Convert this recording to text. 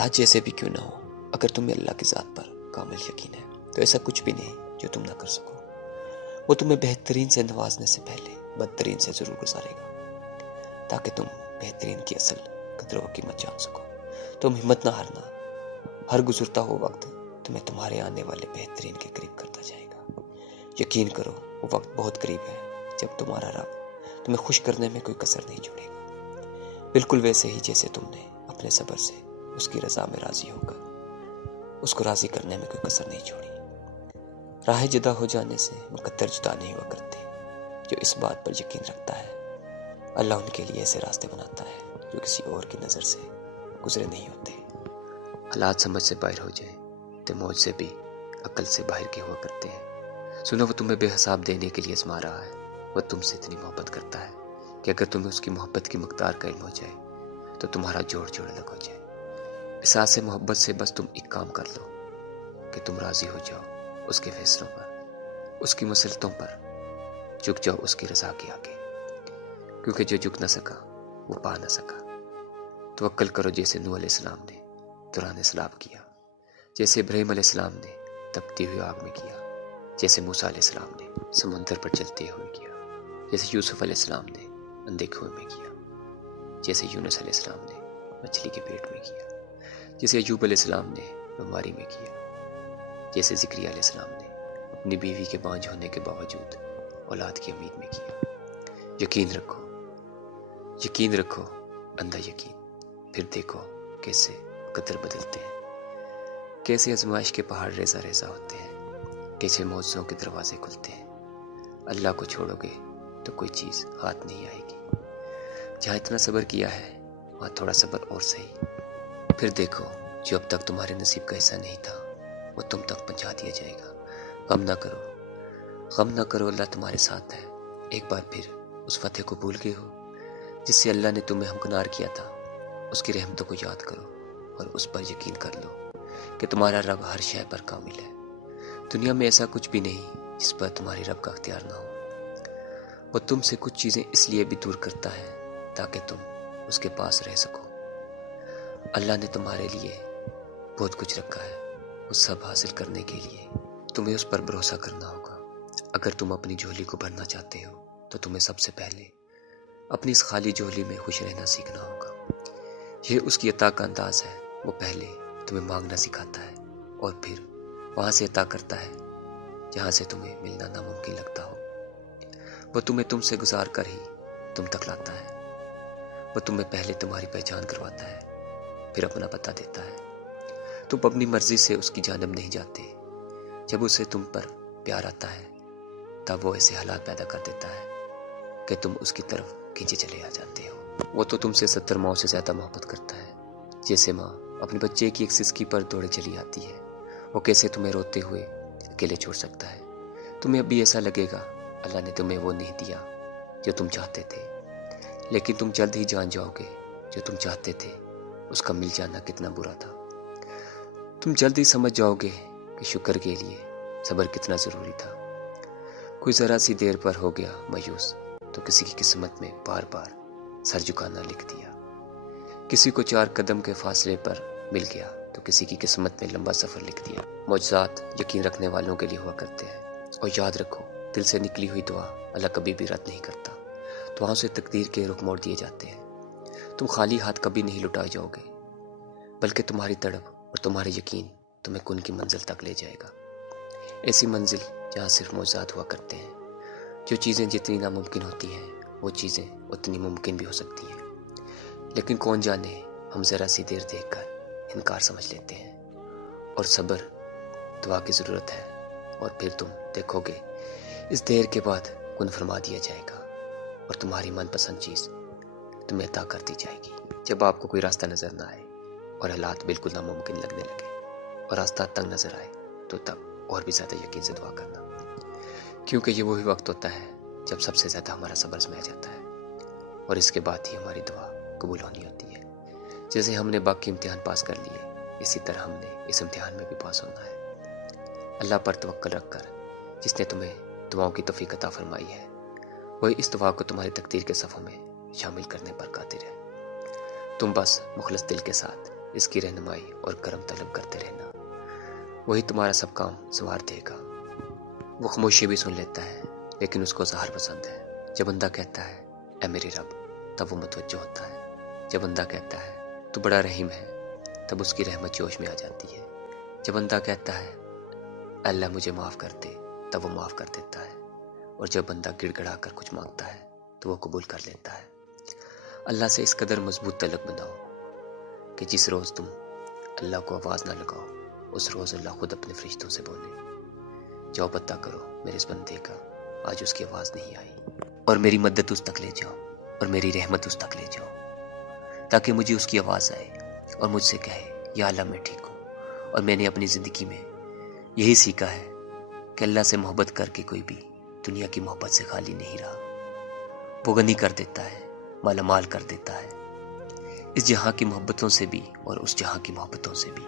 हालात जैसे भी क्यों ना हो, अगर तुम्हें अल्लाह की ज़ात पर कामिल यकीन है तो ऐसा कुछ भी नहीं जो तुम ना कर सको। वो तुम्हें बेहतरीन से नवाजने से पहले बदतरीन से ज़रूर गुजारेगा, ताकि तुम बेहतरीन की असल कदर व कीमत जान सको। तुम हिम्मत ना हारना, हर गुजरता हुआ वक्त तुम्हें तुम्हारे आने वाले बेहतरीन के करीब करता जाएगा। यकीन करो, वो वक्त बहुत करीब है जब तुम्हारा रब तुम्हें खुश करने में कोई कसर नहीं छोड़ेगा, बिल्कुल वैसे ही जैसे तुमने अपने सब्र से उसकी रज़ा में राज़ी होकर उसको राज़ी करने में कोई कसर नहीं छोड़ी। राह जुदा हो जाने से मुकद्दर जुदा नहीं हुआ करते। जो इस बात पर यकीन रखता है, अल्लाह उनके लिए ऐसे रास्ते बनाता है जो किसी और की नज़र से गुजरे नहीं होते। हालात समझ से बाहर हो जाए तो मौज से भी अक्ल से बाहर के हुआ करते हैं। सुनो, वो तुम्हें बेहिसाब देने के लिए आजमा रहा है। वह तुमसे इतनी मोहब्बत करता है कि अगर तुम्हें उसकी मोहब्बत की मकदार का इल्म हो जाए तो तुम्हारा जोड़ जोड़ अलग हो जाए। इस आस से मोहब्बत से बस तुम एक काम कर लो कि तुम राज़ी हो जाओ उसके फैसलों पर, उसकी मुसलतों पर, झुक जाओ उसकी रज़ा के आगे, क्योंकि जो झुक ना सका वो पा ना सका। तवक्कल करो जैसे नूह अलैहिस्सलाम ने दौरान सलाब किया, जैसे इब्राहीम अलैहिस्सलाम ने तपती हुई आग में किया, जैसे मूसा अलैहिस्सलाम ने समुंदर पर चलते हुए किया, जैसे यूसुफ अलैहिस्सलाम ने अंधे कुएं में किया, जैसे यूनुस अलैहिस्सलाम ने मछली के पेट में किया, जैसे अय्यूब अलैहिस्सलाम ने बीमारी में किया, जैसे ज़िक्रिया अलैहिस्सलाम ने अपनी बीवी के बांझ होने के बावजूद औलाद की उम्मीद में किया। यकीन रखो अंधा यकीन, फिर देखो कैसे कदर बदलते हैं, कैसे आजमाइश के पहाड़ रेजा रेजा होते हैं, कैसे मौजों के दरवाजे खुलते हैं। अल्लाह को छोड़ोगे तो कोई चीज़ हाथ नहीं आएगी। जहाँ इतना सब्र किया है वहाँ थोड़ा सब्र और सही। फिर देखो, जो अब तक तुम्हारे नसीब का हिस्सा नहीं था वो तुम तक पहुँचा दिया जाएगा। गम ना करो, अल्लाह तुम्हारे साथ है। एक बार फिर उस फतेह को भूल गए हो जिससे अल्लाह ने तुम्हें हमकिनार किया था। उसकी रहमतों को याद करो और उस पर यकीन कर लो कि तुम्हारा रब हर शय पर कामिल है। दुनिया में ऐसा कुछ भी नहीं जिस पर तुम्हारे रब का अख्तियार ना हो। वो तुमसे कुछ चीज़ें इसलिए भी दूर करता है ताकि तुम उसके पास रह सको। अल्लाह ने तुम्हारे लिए बहुत कुछ रखा है, वो सब हासिल करने के लिए तुम्हें उस पर भरोसा करना होगा। अगर तुम अपनी झोली को भरना चाहते हो तो तुम्हें सबसे पहले अपनी इस खाली झोली में खुश रहना सीखना होगा। यह उसकी अता का अंदाज है। वो पहले तुम्हें मांगना सिखाता है और फिर वहाँ से अता करता है जहाँ से तुम्हें मिलना नामुमकिन लगता हो। वो तुम्हें तुमसे गुजार कर ही तुम तक लाता है। वो तुम्हें पहले तुम्हारी पहचान करवाता है, फिर अपना पता देता है। तुम अपनी मर्जी से उसकी जानब नहीं जाते। जब उसे तुम पर प्यार आता है तब वो ऐसे हालात पैदा कर देता है कि तुम उसकी तरफ खींचे चले आ जाते हो। वो तो तुमसे 70 माओं से ज़्यादा मोहब्बत करता है। जैसे माँ अपने बच्चे की एक सिसकी पर दौड़े चली आती है, वो कैसे तुम्हें रोते हुए अकेले छोड़ सकता है। तुम्हें अब भी ऐसा लगेगा अल्लाह ने तुम्हें वो नहीं दिया जो तुम चाहते थे, लेकिन तुम जल्द ही जान जाओगे जो तुम चाहते थे उसका मिल जाना कितना बुरा था। तुम जल्द ही समझ जाओगे कि शुक्र के लिए सब्र कितना ज़रूरी था। कोई ज़रा सी देर पर हो गया मायूस तो किसी की किस्मत में बार बार सर झुकाना लिख दिया। किसी को 4 कदम के फासले पर मिल गया तो किसी की किस्मत में लंबा सफ़र लिख दिया। मौजज़ात यकीन रखने वालों के लिए हुआ करते हैं। और याद रखो, दिल से निकली हुई दुआ अल्लाह कभी भी रद्द नहीं करता। दुआओं से तकदीर के रुख मोड़ दिए जाते हैं। तुम खाली हाथ कभी नहीं लुटाए जाओगे, बल्कि तुम्हारी तड़प और तुम्हारा यकीन तुम्हें कुन की मंजिल तक ले जाएगा। ऐसी मंजिल जहाँ सिर्फ मौजज़ात हुआ करते हैं। जो चीज़ें जितनी नामुमकिन होती हैं वो चीज़ें उतनी मुमकिन भी हो सकती हैं। लेकिन कौन जाने, हम ज़रा सी देर देखकर इनकार समझ लेते हैं। और सब्र दुआ की ज़रूरत है। और फिर तुम देखोगे इस देर के बाद कुन फरमा दिया जाएगा और तुम्हारी मनपसंद चीज़ तुम्हें अता कर दी जाएगी। जब आपको कोई रास्ता नज़र ना आए और हालात बिल्कुल नामुमकिन लगने लगे और रास्ता तंग नज़र आए तो तब और भी ज़्यादा यकीन से दुआ करना, क्योंकि ये वही वक्त होता है जब सबसे ज़्यादा हमारा सब्र आजमाया जाता है और इसके बाद ही हमारी दुआ कबूल होनी होती है। जैसे हमने बाकी इम्तिहान पास कर लिए, इसी तरह हमने इस इम्तिहान में भी पास होना है। अल्लाह पर तवक्कल रखकर जिसने तुम्हें दुआओं की तौफीक अता फरमाई है, वही इस दुआ को तुम्हारी तकदीर के सफ़ों में शामिल करने पर कादिर है। तुम बस मुखलिस दिल के साथ اس کی رہنمائی اور کرم طلب کرتے رہنا، وہی تمہارا سب کام سنوار دے گا۔ وہ خاموشی بھی سن لیتا ہے، لیکن اس کو سحر پسند ہے۔ جب بندہ کہتا ہے اے میرے رب، تب وہ متوجہ ہوتا ہے۔ جب بندہ کہتا ہے تو بڑا رحیم ہے، تب اس کی رحمت جوش میں آ جاتی ہے۔ جب بندہ کہتا ہے اے اللہ مجھے معاف کر دے، تب وہ معاف کر دیتا ہے۔ اور جب بندہ گڑ گڑا کر کچھ مانگتا ہے تو وہ قبول کر لیتا ہے۔ اللہ سے اس قدر مضبوط تعلق بناؤ کہ جس روز تم اللہ کو آواز نہ لگاؤ، اس روز اللہ خود اپنے فرشتوں سے بولے، جاؤ پتہ کرو میرے اس بندے کا آج اس کی آواز نہیں آئی، اور میری مدد اس تک لے جاؤ اور میری رحمت اس تک لے جاؤ، تاکہ مجھے اس کی آواز آئے اور مجھ سے کہے یا اللہ میں ٹھیک ہوں۔ اور میں نے اپنی زندگی میں یہی سیکھا ہے کہ اللہ سے محبت کر کے کوئی بھی دنیا کی محبت سے خالی نہیں رہا۔ وہ غنی کر دیتا ہے، مالا مال کر دیتا ہے، اس جہاں کی محبتوں سے بھی اور اس جہاں کی محبتوں سے بھی۔